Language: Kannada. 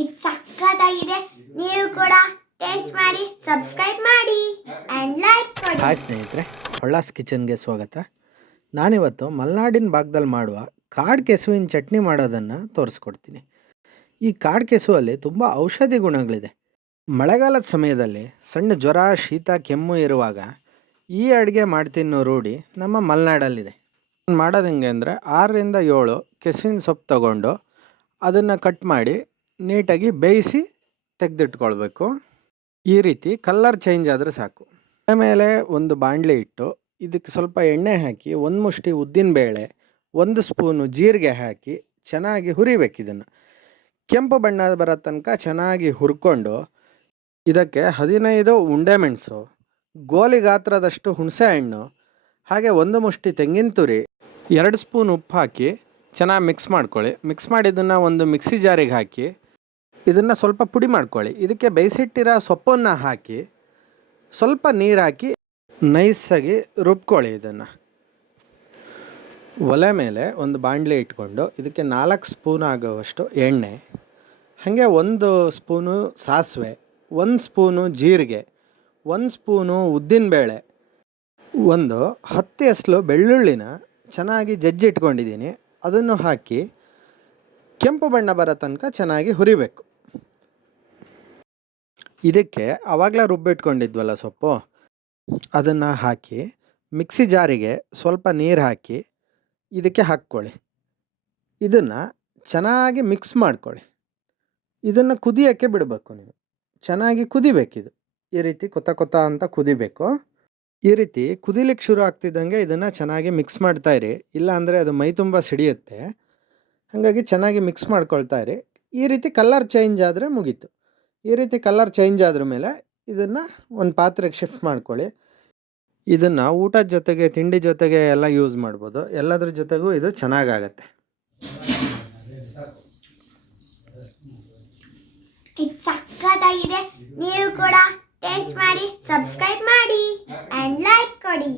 ಇದು ಸಕ್ಕತ್ತಾಗಿದೆ. ನೀವು ಕೂಡ ಟೇಸ್ಟ್ ಮಾಡಿ, ಸಬ್ಸ್ಕ್ರೈಬ್ ಮಾಡಿ ಆ್ಯಂಡ್ ಲೈಕ್ ಕೊಡಿ. ಹಾಯ್ ಸ್ನೇಹಿತರೆ, ಹೊಳ್ಳಾಸ್ ಕಿಚನ್ಗೆ ಸ್ವಾಗತ. ನಾನಿವತ್ತು ಮಲೆನಾಡಿನ ಭಾಗದಲ್ಲಿ ಮಾಡುವ ಕಾಡು ಕೆಸುವಿನ ಚಟ್ನಿ ಮಾಡೋದನ್ನು ತೋರಿಸ್ಕೊಡ್ತೀನಿ. ಈ ಕಾಡು ಕೆಸುವಲ್ಲಿ ತುಂಬ ಔಷಧಿ ಗುಣಗಳಿದೆ. ಮಳೆಗಾಲದ ಸಮಯದಲ್ಲಿ ಸಣ್ಣ ಜ್ವರ, ಶೀತ, ಕೆಮ್ಮು ಇರುವಾಗ ಈ ಅಡುಗೆ ಮಾಡ್ತಿನ್ನೋ ರೂಢಿ ನಮ್ಮ ಮಲೆನಾಡಲ್ಲಿದೆ. ಮಾಡೋದು ಹೆಂಗೆ ಅಂದರೆ 6ರಿಂದ 7 ಕೆಸುವಿನ ಸೊಪ್ಪು ತಗೊಂಡು ಅದನ್ನು ಕಟ್ ಮಾಡಿ ನೀಟಾಗಿ ಬೇಯಿಸಿ ತೆಗೆದಿಟ್ಕೊಳ್ಬೇಕು. ಈ ರೀತಿ ಕಲರ್ ಚೇಂಜ್ ಆದರೆ ಸಾಕು. ಆಮೇಲೆ ಒಂದು ಬಾಣಲೆ ಇಟ್ಟು ಇದಕ್ಕೆ ಸ್ವಲ್ಪ ಎಣ್ಣೆ ಹಾಕಿ 1 ಮುಷ್ಟಿ ಉದ್ದಿನಬೇಳೆ, 1 ಸ್ಪೂನು ಜೀರಿಗೆ ಹಾಕಿ ಚೆನ್ನಾಗಿ ಹುರಿಬೇಕು. ಇದನ್ನು ಕೆಂಪು ಬಣ್ಣ ಬರೋ ತನಕ ಚೆನ್ನಾಗಿ ಹುರ್ಕೊಂಡು ಇದಕ್ಕೆ 15 ಉಂಡೆ ಮೆಣಸು, ಗೋಲಿ ಗಾತ್ರದಷ್ಟು ಹುಣಸೆ ಹಣ್ಣು, ಹಾಗೆ 1 ಮುಷ್ಟಿ ತೆಂಗಿನ ತುರಿ, 2 ಸ್ಪೂನ್ ಉಪ್ಪು ಹಾಕಿ ಚೆನ್ನಾಗಿ ಮಿಕ್ಸ್ ಮಾಡ್ಕೊಳ್ಳಿ. ಮಿಕ್ಸ್ ಮಾಡಿದ್ದನ್ನು ಒಂದು ಮಿಕ್ಸಿ ಜಾರಿಗೆ ಹಾಕಿ ಇದನ್ನು ಸ್ವಲ್ಪ ಪುಡಿ ಮಾಡ್ಕೊಳ್ಳಿ. ಇದಕ್ಕೆ ಬೇಯಿಸಿಟ್ಟಿರೋ ಸೊಪ್ಪನ್ನು ಹಾಕಿ ಸ್ವಲ್ಪ ನೀರು ಹಾಕಿ ನೈಸಾಗಿ ರುಬ್ಕೊಳ್ಳಿ. ಇದನ್ನು ಒಲೆ ಮೇಲೆ ಒಂದು ಬಾಣಲೆ ಇಟ್ಕೊಂಡು ಇದಕ್ಕೆ 4 ಸ್ಪೂನ್ ಆಗುವಷ್ಟು ಎಣ್ಣೆ, ಹಾಗೆ 1 ಸ್ಪೂನು ಸಾಸಿವೆ, 1 ಸ್ಪೂನು ಜೀರಿಗೆ, 1 ಸ್ಪೂನು ಉದ್ದಿನಬೇಳೆ, 10 ಎಸಳು ಬೆಳ್ಳುಳ್ಳಿನ ಚೆನ್ನಾಗಿ ಜಜ್ಜಿಟ್ಕೊಂಡಿದ್ದೀನಿ. ಅದನ್ನು ಹಾಕಿ ಕೆಂಪು ಬಣ್ಣ ಬರೋ ತನಕ ಚೆನ್ನಾಗಿ ಹುರಿಬೇಕು. ಇದಕ್ಕೆ ಆವಾಗಲೇ ರುಬ್ಬಿಟ್ಕೊಂಡಿದ್ವಲ್ಲ ಸೊಪ್ಪು, ಅದನ್ನು ಹಾಕಿ ಮಿಕ್ಸಿ ಜಾರಿಗೆ ಸ್ವಲ್ಪ ನೀರು ಹಾಕಿ ಇದಕ್ಕೆ ಹಾಕ್ಕೊಳ್ಳಿ. ಇದನ್ನು ಚೆನ್ನಾಗಿ ಮಿಕ್ಸ್ ಮಾಡ್ಕೊಳ್ಳಿ. ಇದನ್ನು ಕುದಿಯೋಕ್ಕೆ ಬಿಡಬೇಕು. ನೀವು ಚೆನ್ನಾಗಿ ಕುದಿಬೇಕಿದು. ಈ ರೀತಿ ಕೊತ್ತ ಅಂತ ಕುದಿಬೇಕು. ಈ ರೀತಿ ಕುದಿಲಿಕ್ಕೆ ಶುರು ಆಗ್ತಿದ್ದಂಗೆ ಇದನ್ನು ಚೆನ್ನಾಗಿ ಮಿಕ್ಸ್ ಮಾಡ್ತಾಯಿರಿ, ಇಲ್ಲ ಅಂದರೆ ಅದು ಮೈ ತುಂಬ ಸಿಡಿಯುತ್ತೆ. ಹಾಗಾಗಿ ಚೆನ್ನಾಗಿ ಮಿಕ್ಸ್ ಮಾಡ್ಕೊಳ್ತಾ ಇರಿ. ಈ ರೀತಿ ಕಲರ್ ಚೇಂಜ್ ಆದರೆ ಮುಗೀತು. ಈ ರೀತಿ ಕಲರ್ ಚೇಂಜ್ ಆದ್ರ ಮೇಲೆ ಇದನ್ನು ಒಂದು ಪಾತ್ರೆಗೆ ಶಿಫ್ಟ್ ಮಾಡ್ಕೊಳ್ಳಿ. ಇದನ್ನು ಊಟದ ಜೊತೆಗೆ, ತಿಂಡಿ ಜೊತೆಗೆ ಎಲ್ಲ ಯೂಸ್ ಮಾಡ್ಬೋದು. ಎಲ್ಲದ್ರ ಜೊತೆಗೂ ಇದು ಚೆನ್ನಾಗಾಗತ್ತೆ. ಇದು ಸಕ್ಕತ್ತಾಗಿದೆ. ನೀವು ಕೂಡ ಟೇಸ್ಟ್ ಮಾಡಿ, ಸಬ್ಸ್ಕ್ರೈಬ್ ಮಾಡಿ ಆ್ಯಂಡ್ ಲೈಕ್ ಕೊಡಿ.